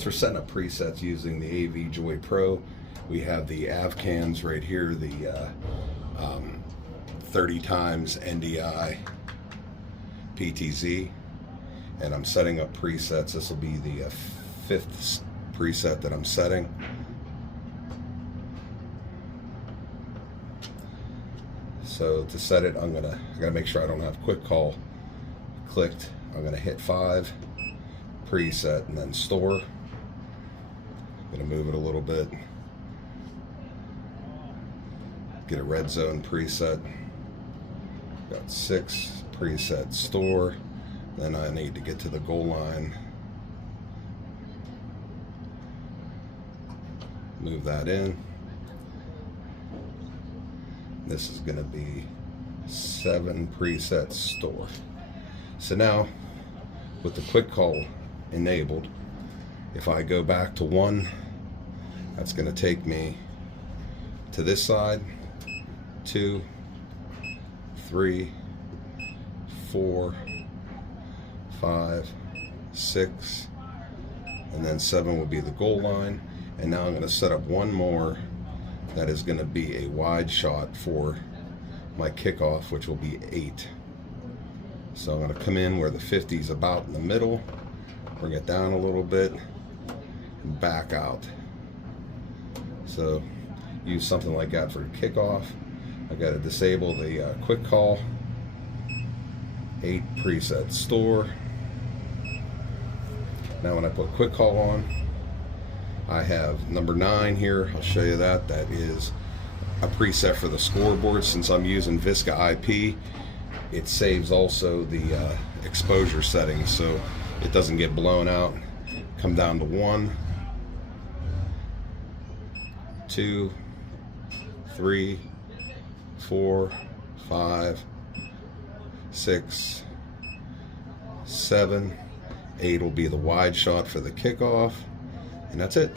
So we're setting up presets using the AV-JOY Pro. We have the AVKANS right here, the 30 times NDI PTZ, and I'm setting up presets. This will be the fifth preset that I'm setting. So to set it, I gotta make sure I don't have quick call clicked. I'm gonna hit 5, preset, and then store. I'm gonna move it a little bit. Get a red zone preset. Got 6, preset, store. Then I need to get to the goal line. Move that in. This is going to be 7, preset, store. So now, with the quick call enabled, if I go back to 1, that's going to take me to this side. 2, 3, 4, 5, 6, and then 7 will be the goal line. And now I'm going to set up one more that is going to be a wide shot for my kickoff, which will be 8. So I'm going to come in where the 50 is about in the middle, bring it down a little bit, and back out. So use something like that for kickoff. I got to disable the quick call. 8, preset, store. Now when I put quick call on, I have number 9 here. I'll show you that. That is a preset for the scoreboard. Since I'm using Visca IP, it saves also the exposure settings so it doesn't get blown out. Come down to 1, 2, 3, 4, 5, 6, 7, 8 will be the wide shot for the kickoff, and that's it.